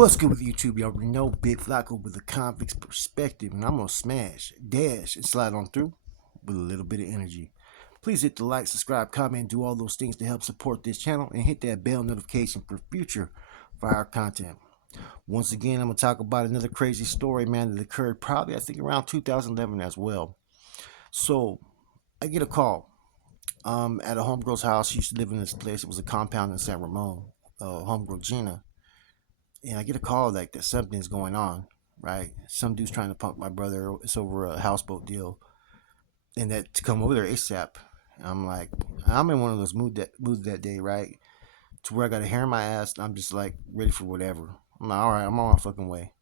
What's good with YouTube? You already know Big Flacco with a convict's perspective, and I'm gonna smash, dash, and slide on through with a little bit of energy. Please hit the like, subscribe, comment, do all those things to help support this channel, and hit that bell notification for future fire content. Once again, I'm gonna talk about another crazy story, man, that occurred probably I think around 2011 as well. So I get a call at a homegirl's house. She used to live in this place. It was a compound in San Ramon. Homegirl Gina. And I get a call like that something's going on, right? Some dude's trying to punk my brother. It's over a houseboat deal, and that to come over there ASAP. I'm like, I'm in one of those moods that day, right? To where I got a hair in my ass. And I'm just like ready for whatever. I'm like, all right, I'm on my fucking way.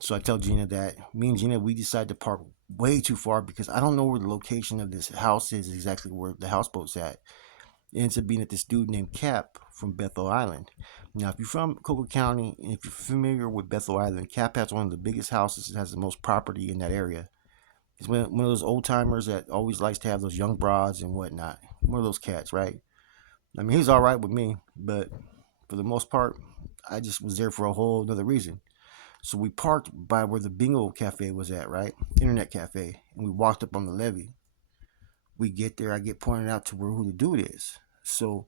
So I tell Gina that me and Gina we decide to park way too far because I don't know where the location of this house is exactly where the houseboat's at. It ends up being at this dude named Cap from Bethel Island. Now, if you're from Coco County and if you're familiar with Bethel Island, Cap has one of the biggest houses. It has the most property in that area. He's one of those old timers that always likes to have those young broads and whatnot. One of those cats, right? I mean, he's all right with me, but for the most part, I just was there for a whole other reason. So we parked by where the bingo cafe was at, right? Internet cafe. And we walked up on the levee. We get there, I get pointed out to where who the dude is. So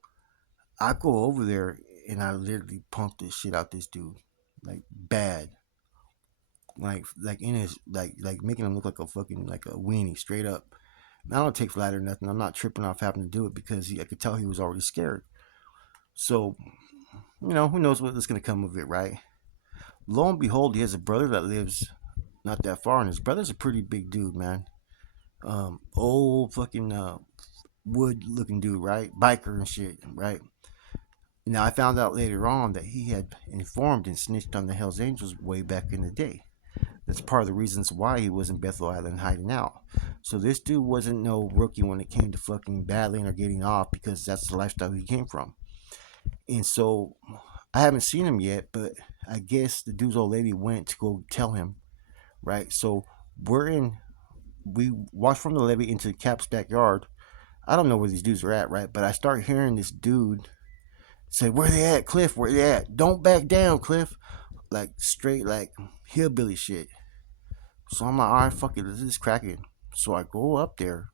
I go over there and I literally punk this shit out this dude. Like bad. Like in his like making him look like a fucking like a weenie straight up. And I don't take flat or nothing. I'm not tripping off having to do it because I could tell he was already scared. So, who knows what's gonna come of it, right? Lo and behold, he has a brother that lives not that far, and his brother's a pretty big dude, man. Old fucking wood looking dude, right? Biker and shit, right? Now I found out later on that he had informed and snitched on the Hells Angels way back in the day. That's part of the reasons why he was in Bethel Island hiding out. So this dude wasn't no rookie when it came to fucking battling or getting off because that's the lifestyle he came from. And so I haven't seen him yet, but I guess the dude's old lady went to go tell him, right? So we walked from the levee into Cap's backyard. I don't know where these dudes are at, right? But I start hearing this dude say, "Where they at, Cliff? Where they at? Don't back down, Cliff." Like straight like hillbilly shit. So I'm like, all right, fuck it, this is cracking. So I go up there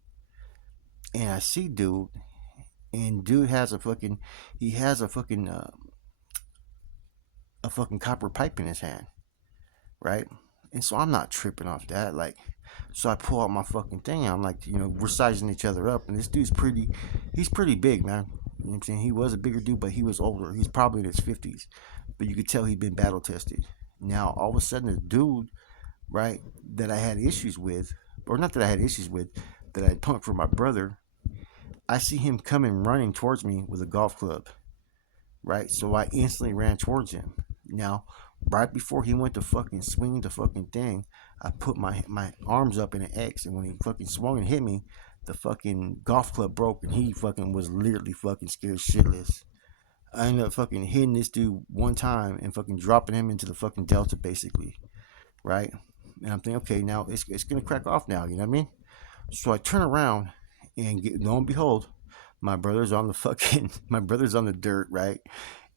and I see dude, and dude has he has a fucking copper pipe in his hand, right? And so I'm not tripping off that, like. So I pull out my fucking thing. I'm like, we're sizing each other up, and this dude's he's pretty big, man. You know what I'm saying? He was a bigger dude, but he was older. He's probably in his 50s, but you could tell he'd been battle tested. Now all of a sudden, the dude, right, that I had issues with, or not that I had issues with, that I had punked for my brother, I see him coming running towards me with a golf club, right? So I instantly ran towards him. Now, right before he went to fucking swing the fucking thing, I put my arms up in an X, and when he fucking swung and hit me, the fucking golf club broke, and he fucking was literally fucking scared shitless. I ended up fucking hitting this dude one time and fucking dropping him into the fucking delta, basically, right? And I'm thinking, okay, now it's gonna crack off now, you know what I mean? So I turn around and lo and behold, my brother's on the fucking my brother's on the dirt, right?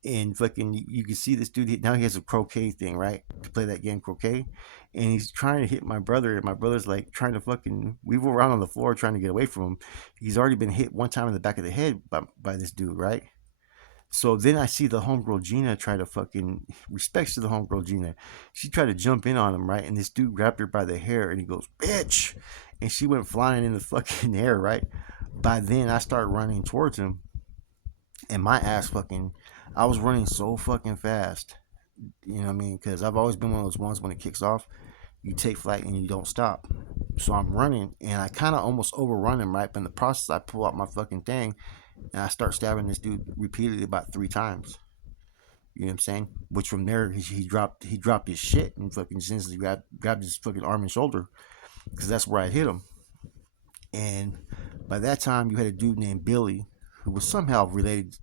And fucking you can see this dude now he has a croquet thing, right, to play that game croquet, and he's trying to hit my brother, and my brother's like trying to fucking weave around on the floor trying to get away from him. He's already been hit one time in the back of the head by this dude, right? So then I see the homegirl Gina try to fucking respects to the homegirl Gina. She tried to jump in on him, right? And this dude grabbed her by the hair and he goes, "Bitch!" And she went flying in the fucking air, right? By then I started running towards him, and my ass fucking I was running so fucking fast. You know what I mean? Because I've always been one of those ones when it kicks off, you take flight and you don't stop. So I'm running and I kind of almost overrun him, right? But in the process, I pull out my fucking thing and I start stabbing this dude repeatedly about 3 times. You know what I'm saying? Which from there he dropped his shit and fucking instantly grabbed his fucking arm and shoulder because that's where I hit him. And by that time, you had a dude named Billy who was somehow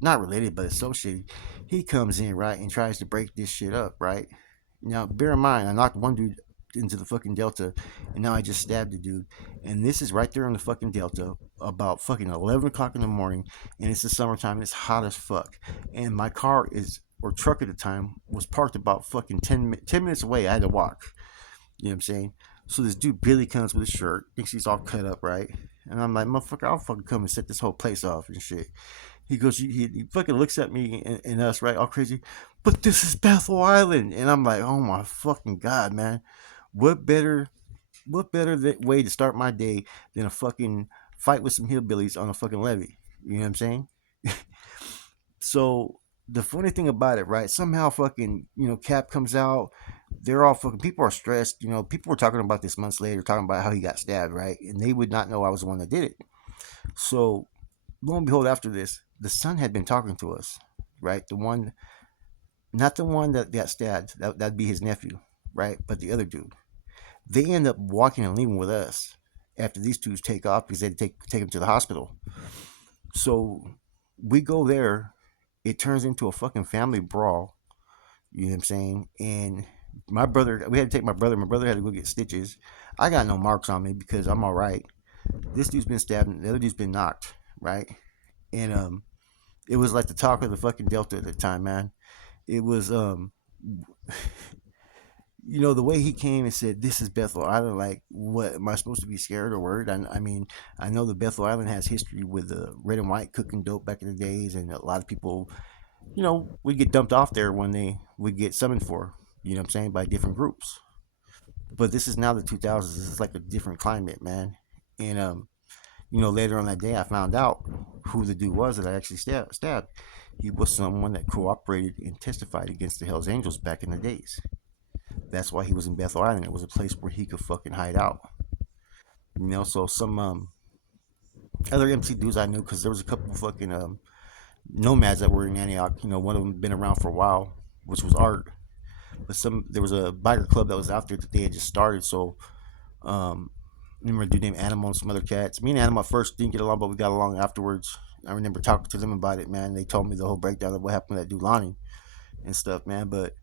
not related, but associated. He comes in, right, and tries to break this shit up, right? Now, bear in mind, I knocked one dude into the fucking delta, and now I just stabbed the dude. And this is right there in the fucking delta, about fucking 11 o'clock in the morning, and it's the summertime, and it's hot as fuck. And my car is or truck at the time was parked about fucking 10 minutes away. I had to walk. You know what I'm saying? So this dude Billy comes with his shirt, thinks he's all cut up, right? And I'm like, motherfucker, I'll fucking come and set this whole place off and shit. He goes, he fucking looks at me and us, right, all crazy. But this is Bethel Island, and I'm like, oh my fucking god, man, what better, way to start my day than a fucking fight with some hillbillies on a fucking levee? You know what I'm saying? So the funny thing about it, right? Somehow, fucking, Cap comes out. They're all fucking. People are stressed. People were talking about this months later, talking about how he got stabbed, right? And they would not know I was the one that did it. So lo and behold, after this, the son had been talking to us, right? The one, not the one that got stabbed. That'd be his nephew, right? But the other dude. They end up walking and leaving with us after these two take off because they take him to the hospital. So we go there. It turns into a fucking family brawl. You know what I'm saying? And my brother, we had to take my brother. My brother had to go get stitches. I got no marks on me because I'm all right. This dude's been stabbed, and the other dude's been knocked, right? And it was like the talk of the fucking Delta at the time, man. It was the way he came and said, "This is Bethel Island." Like, what am I supposed to be scared or worried? I mean, I know the Bethel Island has history with the red and white cooking dope back in the days, and a lot of people, would get dumped off there when they would get summoned for, you know what I'm saying, by different groups. But this is now the 2000s. This is like a different climate, man. And later on that day, I found out who the dude was that I actually stabbed. He was someone that cooperated and testified against the Hells Angels back in the days. That's why he was in Bethel Island. It was a place where he could fucking hide out. So some other MC dudes I knew, because there was a couple of fucking nomads that were in Antioch. One of them had been around for a while, which was Art. But there was a biker club that was out there that they had just started. So I remember a dude named Animal and some other cats. Me and Animal at first didn't get along, but we got along afterwards. I remember talking to them about it, man. They told me the whole breakdown of what happened to that dude Lonnie and stuff, man. But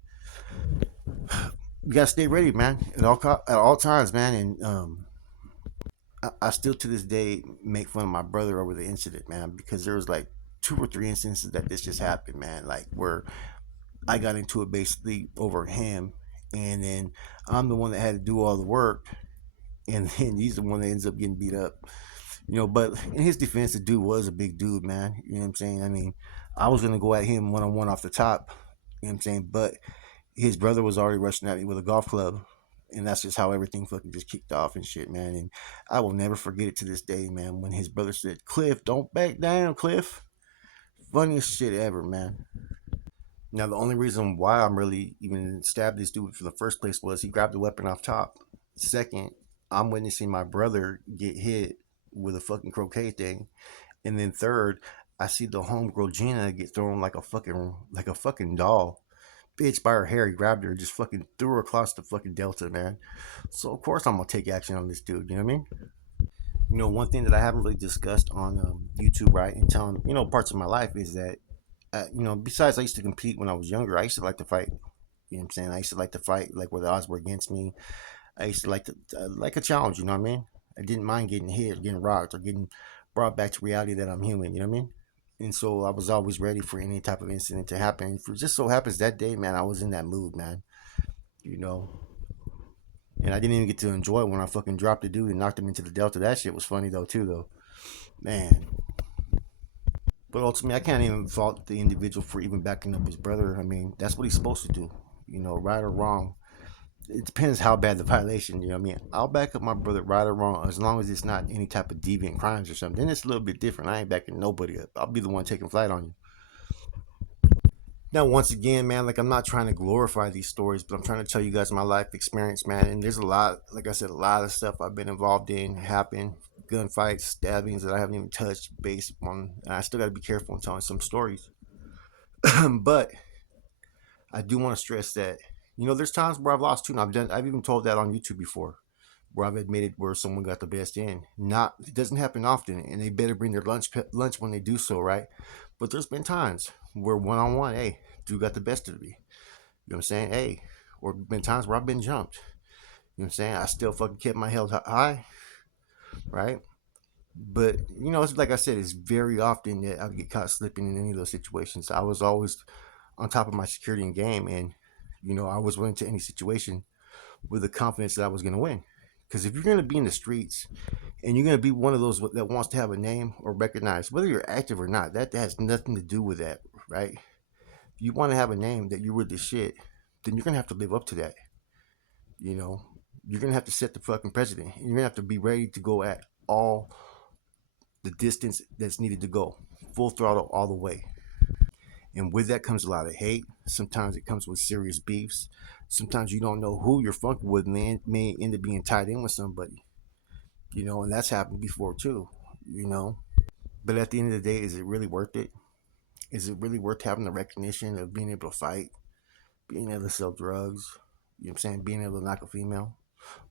you gotta stay ready, man, at all times, man. And I still to this day make fun of my brother over the incident, man, because there was like two or three instances that this just happened, man. Like where I got into it basically over him, and then I'm the one that had to do all the work, and then he's the one that ends up getting beat up. But in his defense, the dude was a big dude, man. You know what I'm saying? I mean, I was gonna go at him one on one off the top. You know what I'm saying? But his brother was already rushing at me with a golf club, and that's just how everything fucking just kicked off and shit, man. And I will never forget it to this day, man. When his brother said, "Cliff, don't back down, Cliff." Funniest shit ever, man. Now, the only reason why I'm really even stabbed this dude for the first place was he grabbed the weapon off top. Second, I'm witnessing my brother get hit with a fucking croquet thing. And then third, I see the homegirl Gina get thrown like a fucking doll. Bitch by her hair, he grabbed her, just fucking threw her across the fucking delta, man. So of course I'm gonna take action on this dude. You know what I mean? One thing that I haven't really discussed on YouTube, right, and telling parts of my life is that besides I used to compete when I was younger, I used to like to fight. You know what I'm saying? I used to like to fight like where the odds were against me. I used to like a challenge. You know what I mean? I didn't mind getting hit, or getting rocked, or getting brought back to reality that I'm human. You know what I mean? And so I was always ready for any type of incident to happen. For just so happens that day, man, I was in that mood, man. You know, and I didn't even get to enjoy it when I fucking dropped the dude and knocked him into the delta. That shit was funny though, too, though, man. But ultimately, I can't even fault the individual for even backing up his brother. I mean, that's what he's supposed to do. Right or wrong. It depends how bad the violation. You know what I mean? I'll back up my brother, right or wrong, as long as it's not any type of deviant crimes or something. Then it's a little bit different. I ain't backing nobody up. I'll be the one taking flight on you. Now, once again, man, like I'm not trying to glorify these stories, but I'm trying to tell you guys my life experience, man. And there's a lot, like I said, a lot of stuff I've been involved in, happened, gunfights, stabbings that I haven't even touched, based on. And I still got to be careful in telling some stories. But I do want to stress that there's times where I've lost too, and I've even told that on YouTube before, where I've admitted where someone got the best in. Not It doesn't happen often, and they better bring their lunch when they do so, right? But there's been times where one on one, hey, dude got the best of me. You know what I'm saying? Hey, or been times where I've been jumped. You know what I'm saying? I still fucking kept my head high, right? But it's like I said, it's very often that I get caught slipping in any of those situations. I was always on top of my security and game, and I was willing to any situation with the confidence that I was going to win. Because if you're going to be in the streets and you're going to be one of those that wants to have a name or recognized, whether you're active or not, that has nothing to do with that, right? If you want to have a name that you're with the shit, then you're going to have to live up to that. You know, you're going to have to set the fucking precedent. You're going to have to be ready to go at all the distance that's needed to go, full throttle all the way. And with that comes a lot of hate. Sometimes it comes with serious beefs. Sometimes you don't know who you're funking with, may end up being tied in with somebody, and that's happened before too, you know. But at the end of the day, is it really worth it? Is it really worth having the recognition of being able to fight, being able to sell drugs, what I'm saying, being able to knock a female?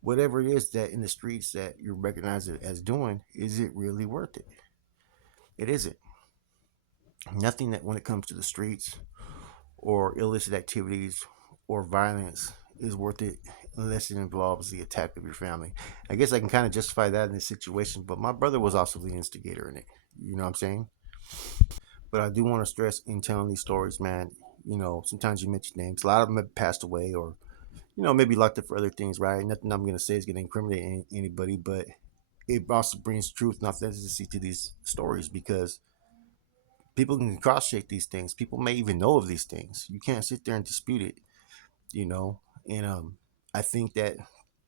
Whatever it is that in the streets that you're recognized as doing, is it really worth it? It isn't. Nothing that when it comes to the streets or illicit activities or violence is worth it unless it involves the attack of your family. I guess I can kind of justify that in this situation, but my brother was also the instigator in it. You know what I'm saying? But I do want to stress in telling these stories, man, sometimes you mention names. A lot of them have passed away or, maybe locked up for other things, right? Nothing I'm going to say is going to incriminate anybody, but it also brings truth and authenticity to these stories because people can cross check these things. People may even know of these things. You can't sit there and dispute it, you know. And I think that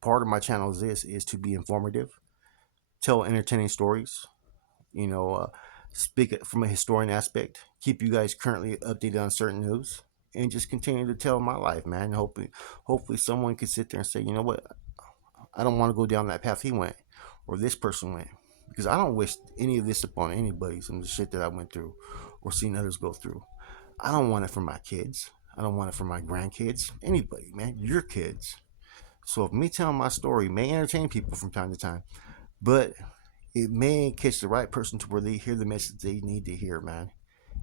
part of my channel is to be informative, tell entertaining stories, you know, uh, speak from a historian aspect, keep you guys currently updated on certain news, and just continue to tell my life, man. Hopefully, someone can sit there and say, you know what, I don't want to go down that path he went, or this person went, because I don't wish any of this upon anybody. Some of the shit that I went through, or seen others go through. I don't want it for my kids. I don't want it for my grandkids. Anybody, man, your kids. So if me telling my story may entertain people from time to time, but it may catch the right person to where they hear the message they need to hear, man.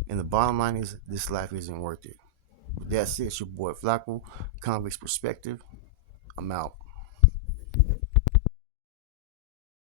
And the bottom line is, this life isn't worth it. That's it. It's your boy Flacco, Convict's Perspective. I'm out.